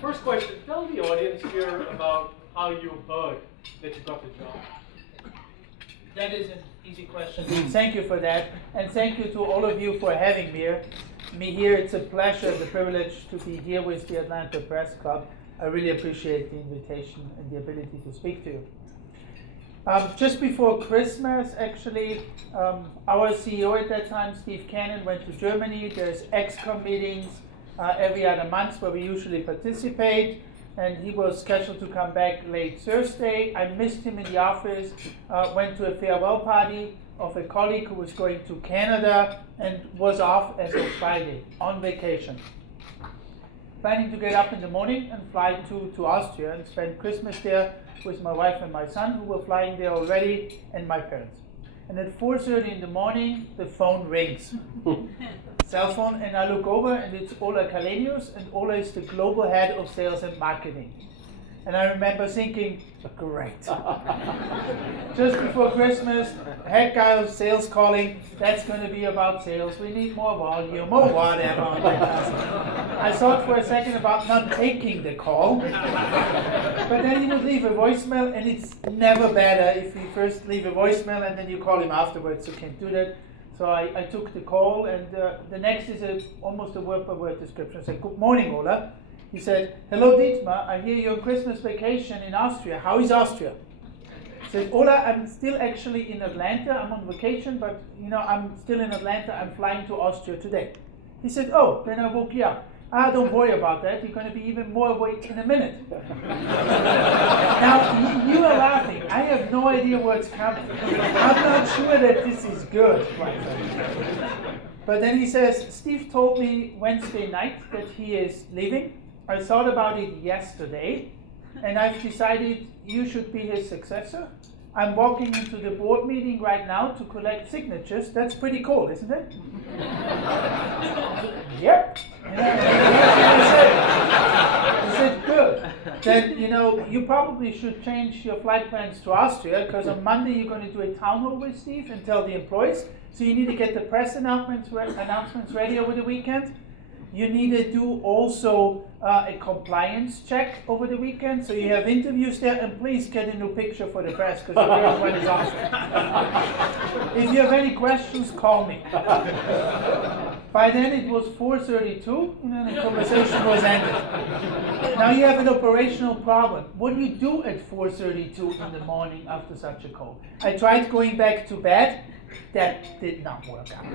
First question, tell the audience here about how you heard that you got the job. That is an easy question. Thank you for that. And thank you to all of you for having me here. It's a pleasure and a privilege to be here with the Atlanta Press Club. I really appreciate the invitation and the ability to speak to you. Just before Christmas, actually, our CEO at that time, Steve Cannon, went to Germany. There's ExCom meetings every other month where we usually participate, and he was scheduled to come back late Thursday. I missed him in the office, went to a farewell party of a colleague who was going to Canada and was off as of Friday on vacation. Planning to get up in the morning and fly to Austria and spend Christmas there with my wife and my son, who were flying there already, and my parents. And at 4:30 in the morning, the phone rings. Cell phone, and I look over, and it's Ola Kalenius, and Ola is the global head of sales and marketing. And I remember thinking, great. Just before Christmas, head guy of sales calling, that's going to be about sales. We need more volume or whatever. I thought for a second about not taking the call. But then he would leave a voicemail, and it's never better if you first leave a voicemail and then you call him afterwards. You can't do that. So I took the call, and the next is almost a word-by-word description. I said, good morning, Ola. He said, hello, Dietmar. I hear you're on Christmas vacation in Austria. How is Austria? I said, Ola, I'm still actually in Atlanta. I'm on vacation, but I'm still in Atlanta. I'm flying to Austria today. He said, oh, then I woke you up. Don't worry about that. You're going to be even more awake in a minute. Now, you are laughing. I have no idea what's coming. I'm not sure that this is good. But then he says, Steve told me Wednesday night that he is leaving. I thought about it yesterday, and I've decided you should be his successor. I'm walking into the board meeting right now to collect signatures. That's pretty cool, isn't it? Yep. I said, good. Then, you probably should change your flight plans to Austria, because on Monday you're going to do a town hall with Steve and tell the employees. So you need to get the press announcements ready over the weekend. You need to do also a compliance check over the weekend. So you have interviews there, and please get a new picture for the press, because the first one is off. If you have any questions, call me. By then it was 4:32, and the conversation was ended. Now you have an operational problem. What do you do at 4:32 in the morning after such a call? I tried going back to bed. That did not work out.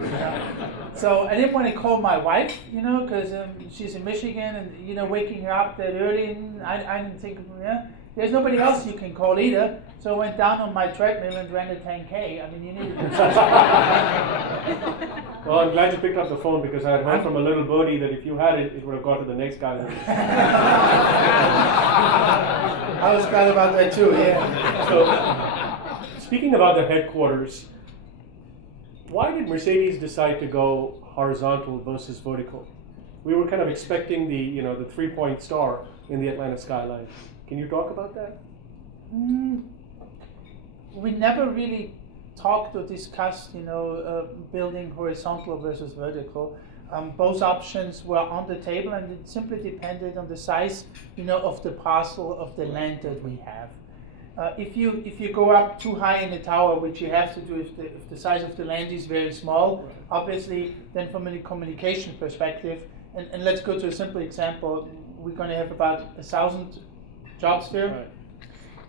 So I didn't want to call my wife, because she's in Michigan, and waking her up that early, and I didn't think, there's nobody else you can call either. So I went down on my treadmill and ran a 10K. I mean, you need to do something. Well, I'm glad you picked up the phone, because I had heard from a little birdie that if you had it, it would have gone to the next guy. I was glad about that too, yeah. So, speaking about the headquarters, why did Mercedes decide to go horizontal versus vertical? We were kind of expecting the 3-point star in the Atlanta skyline. Can you talk about that? We never really talked or discussed, building horizontal versus vertical. Both options were on the table, and it simply depended on the size, of the parcel of the land that we have. If you go up too high in the tower, which you have to do if the size of the land is very small, obviously, then from a communication perspective, and let's go to a simple example, we're going to have about 1,000 jobs there. Right.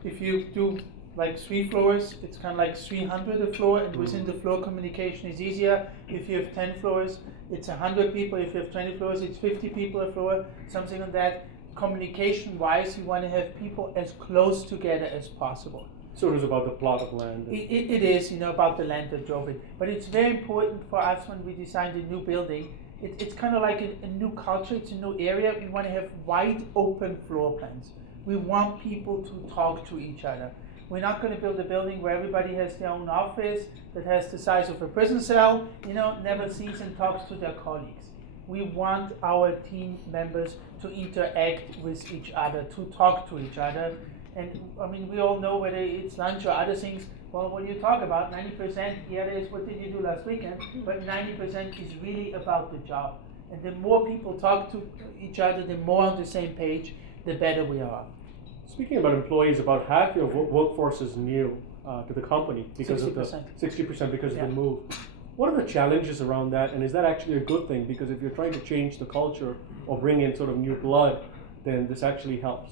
If you do like 3 floors, it's kind of like 300 a floor, and within the floor communication is easier. If you have 10 floors, it's 100 people. If you have 20 floors, it's 50 people a floor, something like that. Communication-wise, you want to have people as close together as possible. So it was about the plot of land. It is, about the land that drove it. But it's very important for us when we designed a new building. It's kind of like a new culture. It's a new area. We want to have wide open floor plans. We want people to talk to each other. We're not going to build a building where everybody has their own office that has the size of a prison cell, never sees and talks to their colleagues. We want our team members to interact with each other, to talk to each other. And I mean, we all know whether it's lunch or other things, well, what do you talk about? 90%, yeah, there's what did you do last weekend, but 90% is really about the job. And the more people talk to each other, the more on the same page, the better we are. Speaking about employees, about half your workforce is new to the company because 60%. of the 60% because of Yeah. the move. What are the challenges around that, and is that actually a good thing? Because if you're trying to change the culture or bring in sort of new blood, then this actually helps.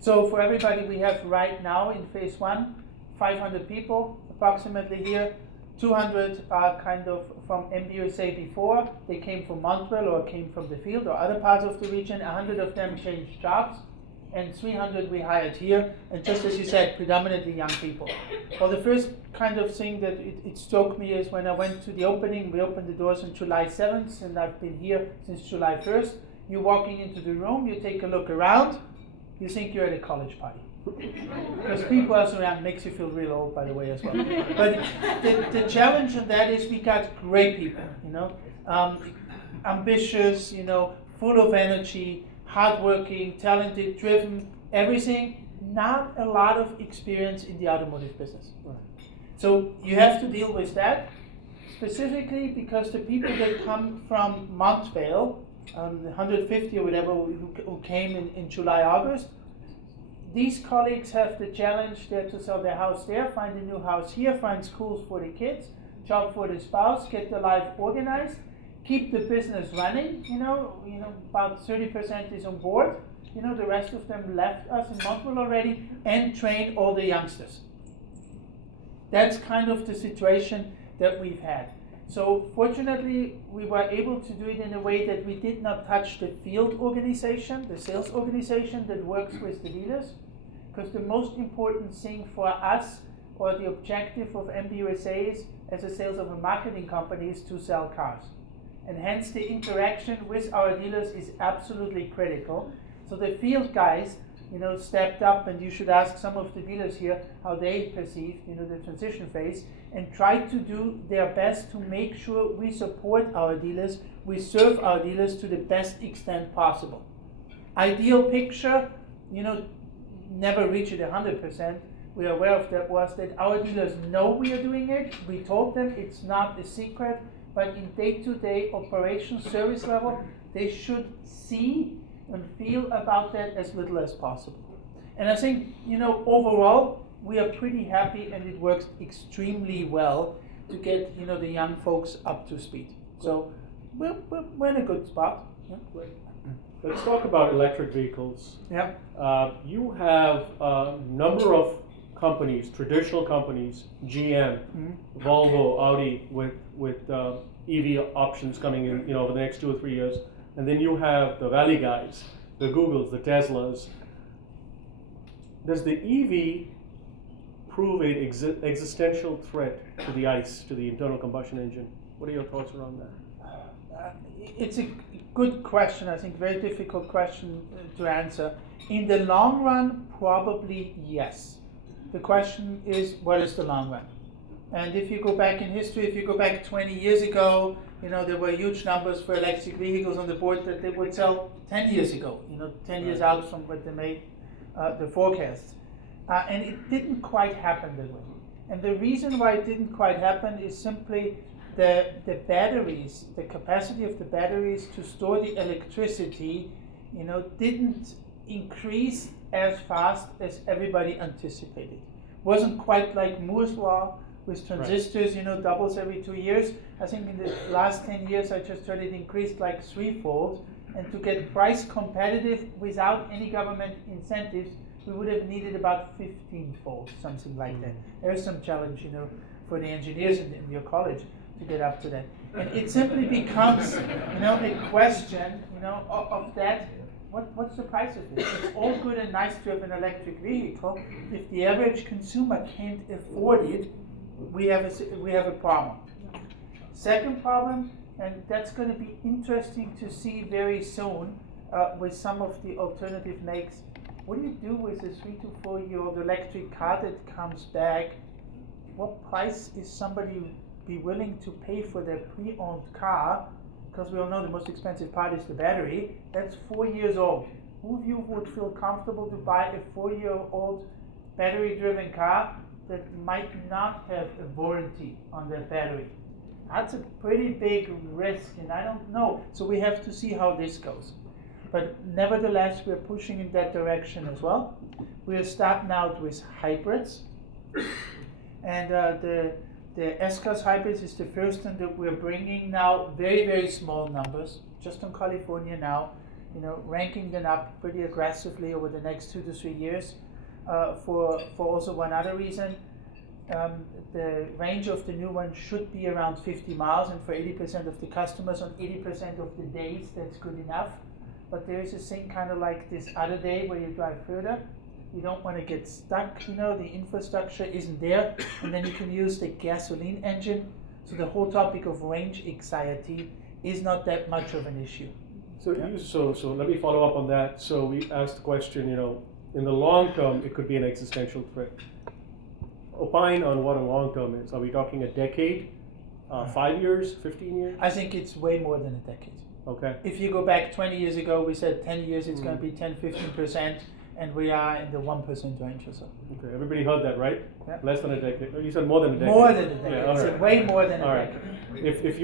So for everybody, we have right now in phase one, 500 people approximately here. 200 are kind of from MBUSA before. They came from Montreal or came from the field or other parts of the region. 100 of them changed jobs, and 300 we hired here. And just as you said, predominantly young people. Well, the first kind of thing that it struck me is when I went to the opening. We opened the doors on July 7th, and I've been here since July 1st. You're walking into the room, you take a look around, you think you're at a college party. Because people else around makes you feel real old, by the way, as well. But the challenge in that is we got great people, ambitious, full of energy, hardworking, talented, driven, everything. Not a lot of experience in the automotive business. Right. So you have to deal with that, specifically because the people that come from Montvale, 150 or whatever, who came in July, August, these colleagues have the challenge there to sell their house there, find a new house here, find schools for the kids, job for the spouse, get their life organized, keep the business running. About 30% is on board. The rest of them left us in Montreal already, and train all the youngsters. That's kind of the situation that we've had. So fortunately, we were able to do it in a way that we did not touch the field organization, the sales organization that works with the dealers, because the most important thing for us, or the objective of MBUSA is, as a sales of a marketing company, is to sell cars. And hence the interaction with our dealers is absolutely critical. So the field guys, stepped up, and you should ask some of the dealers here how they perceive, the transition phase, and try to do their best to make sure we support our dealers, we serve our dealers to the best extent possible. Ideal picture, never reach it 100%. We are aware of that, was that our dealers know we are doing it. We told them it's not a secret, but in day-to-day operation service level, they should see and feel about that as little as possible. And I think, overall, we are pretty happy, and it works extremely well to get, the young folks up to speed. So we're in a good spot. Yeah. Let's talk about electric vehicles. Yeah. You have a number of companies, traditional companies, GM, Volvo, Audi, with EV options coming in, over the next 2 or 3 years. And then you have the Valley guys, the Googles, the Teslas. Does the EV prove an existential threat to the ICE, to the internal combustion engine? What are your thoughts around that? It's a good question, I think, very difficult question to answer. In the long run, probably yes. The question is, what is the long run? And if you go back in history, if you go back 20 years ago, there were huge numbers for electric vehicles on the board that they would sell 10 years ago, 10 years out from what they made the forecasts. And it didn't quite happen that way. And the reason why it didn't quite happen is simply the batteries, the capacity of the batteries to store the electricity, didn't increase as fast as everybody anticipated. Wasn't quite like Moore's law with transistors, doubles every 2 years. I think in the last 10 years, I just heard it increased like 3-fold. And to get price competitive without any government incentives, we would have needed about 15-fold, something like that. There's some challenge, for the engineers in your college to get up to that. And it simply becomes, a question, of that. What's the price of this? It's all good and nice to have an electric vehicle. If the average consumer can't afford it, we have a problem. Second problem, and that's going to be interesting to see very soon with some of the alternative makes. What do you do with a 3 to 4 year old electric car that comes back? What price is somebody be willing to pay for their pre-owned car? Because we all know the most expensive part is the battery. That's 4 years old. Who of you would feel comfortable to buy a 4-year-old battery-driven car that might not have a warranty on their battery? That's a pretty big risk, and I don't know. So we have to see how this goes. But nevertheless, we're pushing in that direction as well. We're starting out with hybrids, and the S-Class hybrids is the first one that we're bringing now. Very, very small numbers, just on California now. Ranking them up pretty aggressively over the next 2 to 3 years. For also one other reason, the range of the new one should be around 50 miles, and for 80% of the customers on 80% of the days, that's good enough. But there is a thing kind of like this other day where you drive further. You don't want to get stuck, the infrastructure isn't there, and then you can use the gasoline engine. So the whole topic of range anxiety is not that much of an issue. So let me follow up on that. So we asked the question, in the long term, it could be an existential threat. Opine on what a long term is. Are we talking a decade, 5 years, 15 years? I think it's way more than a decade. Okay. If you go back 20 years ago, we said 10 years it's going to be 10-15%, and we are in the 1% range or so. Okay, everybody heard that, right? Yeah. Less than a decade. You said more than a decade. More than a decade. Yeah, all right. Way more than all a right. decade. If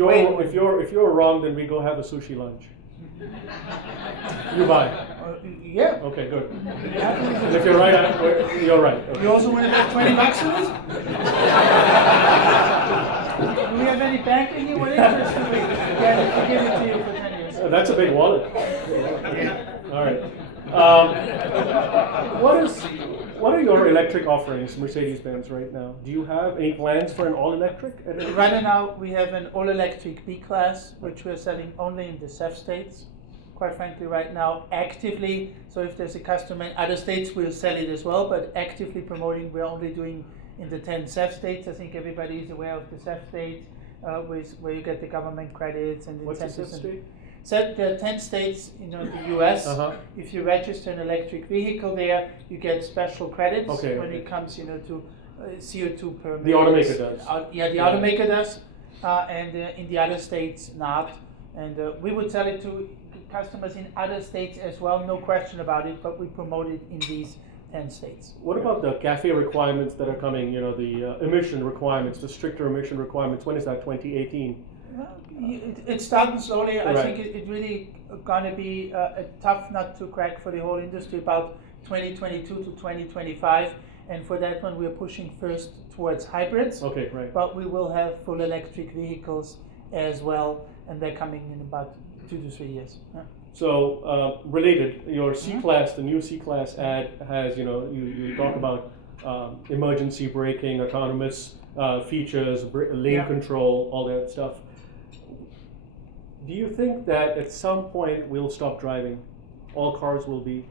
you're wrong, then we go have a sushi lunch. You buy. Yeah. Okay, good. And if you're right, you're right. Okay. You also want to have $20 for this? Do we have any banking here? What interest do we? Yeah, we'll give it to you for 10 years. That's a big wallet. All right. What are your electric offerings, Mercedes-Benz, right now? Do you have any plans for an all-electric? Right now, we have an all-electric B-Class, which we're selling only in the CEF states. Quite frankly, right now, actively, so if there's a customer in other states, we'll sell it as well, but actively promoting, we're only doing in the 10 CEF states. I think everybody is aware of the CEF states, where you get the government credits and incentives. What's the CEF state? So there are 10 states in the US. If you register an electric vehicle there, you get special credits when it comes to CO2 permits. The automaker does. The automaker does, and in the other states not. And we would sell it to customers in other states as well, no question about it, but we promote it in these 10 states. What about the CAFE requirements that are coming, the emission requirements, the stricter emission requirements? When is that, 2018? It's starting slowly. Right. I think it really going to be a tough nut to crack for the whole industry, about 2022 to 2025. And for that one, we're pushing first towards hybrids. Okay, right. But we will have full electric vehicles as well, and they're coming in about 2 to 3 years. Yeah. So related, your C-Class, the new C-Class ad has, you talk about emergency braking, autonomous features, lane control, all that stuff. Do you think that at some point we'll stop driving? All cars will be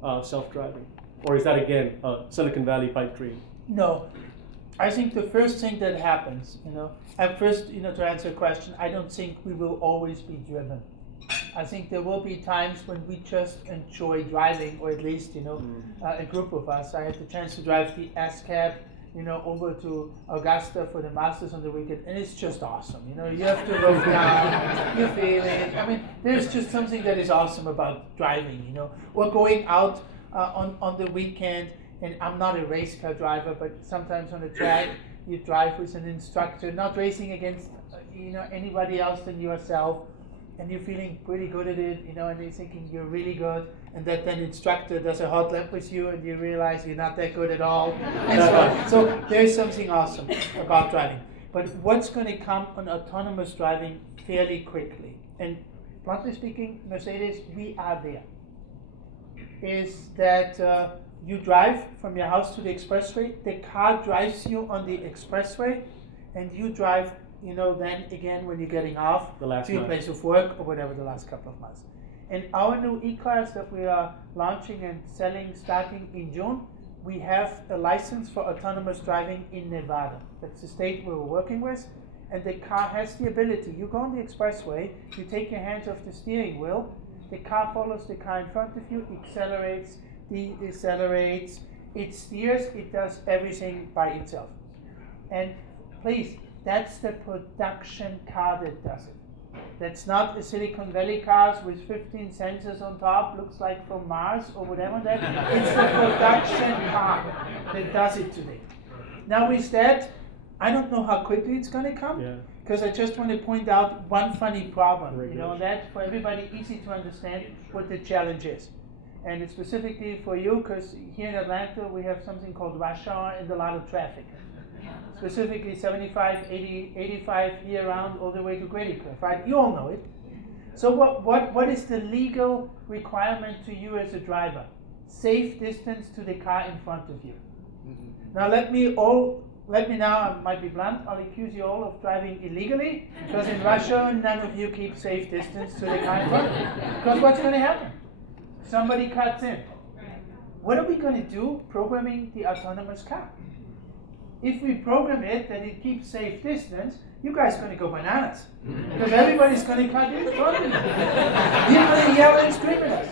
self-driving? Or is that again a Silicon Valley pipe dream? No. I think the first thing that happens, at first, to answer your question, I don't think we will always be driven. I think there will be times when we just enjoy driving, or at least, a group of us. I had the chance to drive the S-Cab, over to Augusta for the Masters on the weekend, and it's just awesome. You have to look down, you feel it. I mean, there's just something that is awesome about driving, or going out on the weekend. And I'm not a race car driver, but sometimes on the track you drive with an instructor, not racing against anybody else than yourself, and you're feeling pretty good at it, and you're thinking you're really good, and that then instructor does a hot lap with you, and you realize you're not that good at all, and so on. So there's something awesome about driving. But what's going to come on autonomous driving fairly quickly, and bluntly speaking, Mercedes, we are there, is that you drive from your house to the expressway, the car drives you on the expressway, and you drive, then again when you're getting off to your place of work or whatever the last couple of months. And our new E-Class that we are launching and selling starting in June, we have a license for autonomous driving in Nevada. That's the state we were working with, and the car has the ability. You go on the expressway, you take your hands off the steering wheel, the car follows the car in front of you, accelerates, decelerates, it steers, it does everything by itself. And please, that's the production car that does it. That's not a Silicon Valley cars with 15 sensors on top, looks like from Mars or whatever that. It's the production car that does it today. Now with that, I don't know how quickly it's going to come, because I just want to point out one funny problem, Regulation. that for everybody easy to understand what the challenge is. And it's specifically for you, because here in Atlanta we have something called rush hour and a lot of traffic. Specifically 75, 80, 85 year round all the way to Grady Cliff, right? You all know it. So what is the legal requirement to you as a driver? Safe distance to the car in front of you. Now let me now, I might be blunt, I'll accuse you all of driving illegally, because in Russia none of you keep safe distance to the car in front of you. Because what's going to happen? Somebody cuts in. What are we going to do programming the autonomous car? If we program it that it keeps safe distance, you guys are going to go bananas. Because everybody's going to cut in front of you. You're going to yell and scream at us.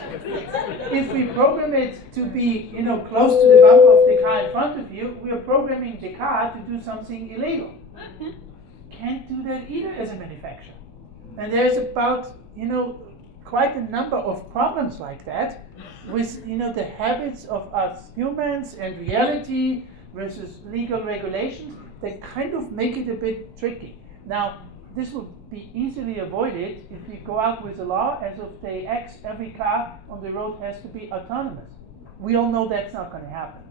If we program it to be, close to the bumper of the car in front of you, we are programming the car to do something illegal. Can't do that either as a manufacturer. And there's about, quite a number of problems like that with, the habits of us humans and reality versus legal regulations that kind of make it a bit tricky. Now, this will be easily avoided if we go out with a law as of day X, every car on the road has to be autonomous. We all know that's not going to happen.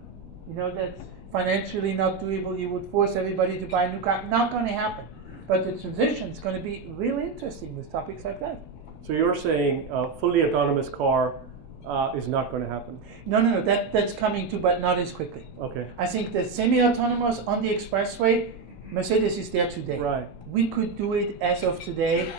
That's financially not doable. You would force everybody to buy a new car. Not going to happen. But the transition is going to be really interesting with topics like that. So you're saying a fully autonomous car is not going to happen? No. That's coming too, but not as quickly. Okay. I think the semi-autonomous on the expressway, Mercedes is there today. Right. We could do it as of today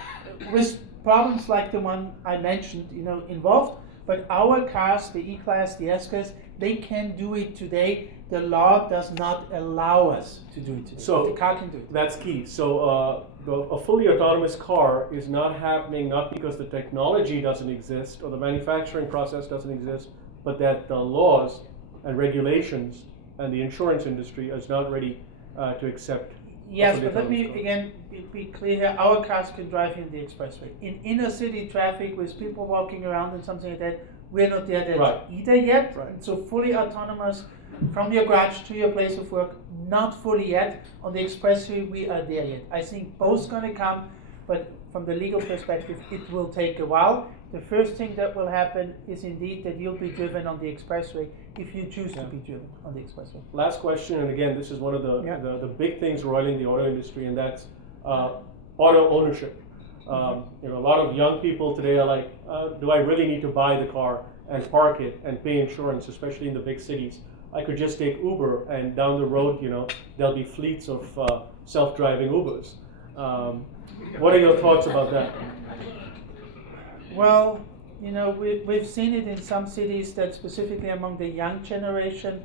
with problems like the one I mentioned, involved. But our cars, the E-Class, the S-Class, they can do it today. The law does not allow us to do it today. So the car can do it. That's key. So a fully autonomous car is not happening not because the technology doesn't exist or the manufacturing process doesn't exist, but that the laws and regulations and the insurance industry is not ready to accept. Yes, but let me again be clear here. Our cars can drive in the expressway. In inner city traffic with people walking around and something like that, we're not there either yet. Right. So fully autonomous from your garage to your place of work, not fully yet. On the expressway, we are there yet. I think both going to come, but from the legal perspective, it will take a while. The first thing that will happen is indeed that you'll be driven on the expressway if you choose to be driven on the expressway. Last question, and again, this is one of the big things roiling the auto industry, and that's auto ownership. A lot of young people today are like, do I really need to buy the car and park it and pay insurance, especially in the big cities? I could just take Uber, and down the road, there'll be fleets of self-driving Ubers. What are your thoughts about that? Well, we've seen it in some cities that specifically among the young generation,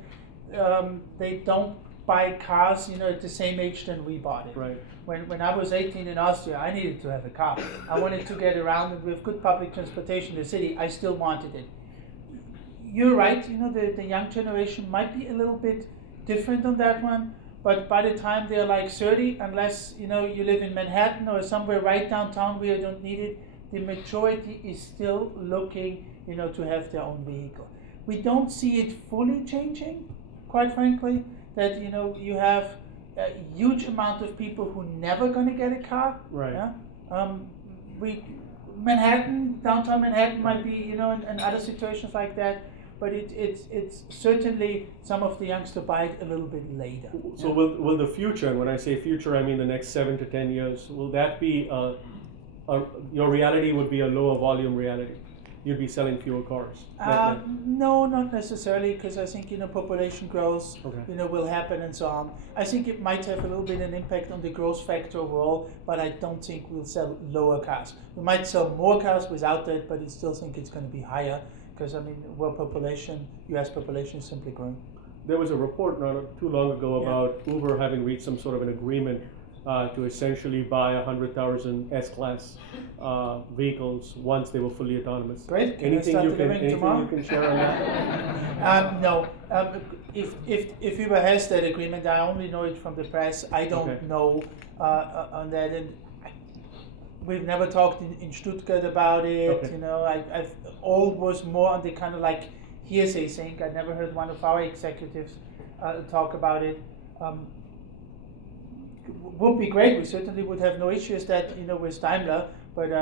they don't buy cars, at the same age than we bought it. Right. When I was 18 in Austria, I needed to have a car. I wanted to get around, and with good public transportation in the city, I still wanted it. You're right, the young generation might be a little bit different on that one, but by the time they're like 30, unless, you live in Manhattan or somewhere right downtown where you don't need it, the majority is still looking, to have their own vehicle. We don't see it fully changing, quite frankly, that, you have a huge amount of people who never going to get a car. Right. Yeah? Downtown Manhattan might be, and other situations like that, but it's certainly some of the youngsters buy it a little bit later. So will the future, and when I say future, I mean the next 7 to 10 years, will that be your reality would be a lower volume reality? You'd be selling fewer cars? No, not necessarily, because I think, population growth, Okay. will happen and so on. I think it might have a little bit an impact on the growth factor overall, but I don't think we'll sell lower cars. We might sell more cars without that, but I still think it's going to be higher, because, U.S. population is simply growing. There was a report not too long ago about Uber having reached some sort of an agreement to essentially buy 100,000 S-Class vehicles once they were fully autonomous. Great. Anything you can share on that? No. If Uber has that agreement, I only know it from the press. I don't know on that. And we've never talked in Stuttgart about it. Okay. I've all was more on the kind of like hearsay thing. I never heard one of our executives talk about it. would be great. We certainly would have no issues that with Daimler, but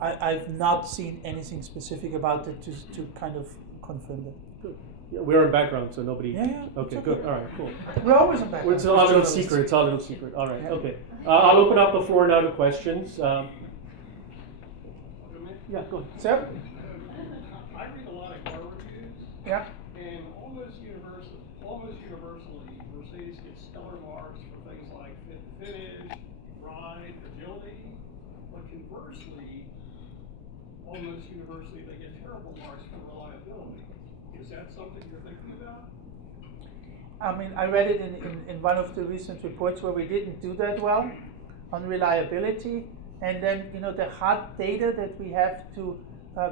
I've not seen anything specific about it to kind of confirm that. Good. Yeah, we're in background, so nobody. Yeah. Okay, good. All right, cool. We're always in background. It's a little secret. It's a little secret. All right. Okay. I'll open up the floor now to questions. Yeah, go ahead. Sir? I read a lot of car reviews. Yeah. And almost universally, Mercedes gets stellar marks for things like fit and finish, ride, agility. But conversely, almost universally, they get terrible marks for reliability. Is that something you're thinking about? I mean, I read it in one of the recent reports where we didn't do that well on reliability. And then, the hard data that we have to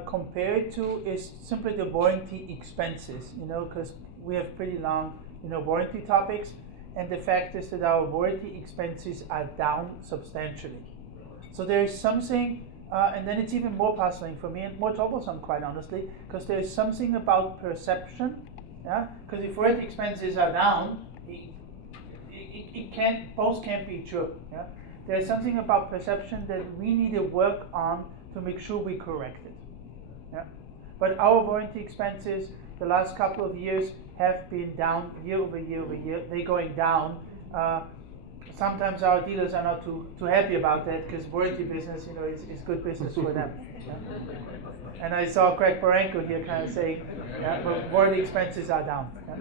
compare it to is simply the warranty expenses, because we have pretty long, warranty topics. And the fact is that our warranty expenses are down substantially. So there is something, and then it's even more puzzling for me and more troublesome, quite honestly, because there is something about perception. Yeah, because if warranty expenses are down, both can't be true. Yeah, there's something about perception that we need to work on to make sure we correct it. Yeah, but our warranty expenses the last couple of years have been down year over year over year. They're going down. Sometimes our dealers are not too happy about that because warranty business, is good business for them. Yeah? And I saw Craig Baranko here kind of saying, but warranty expenses are down. Yeah?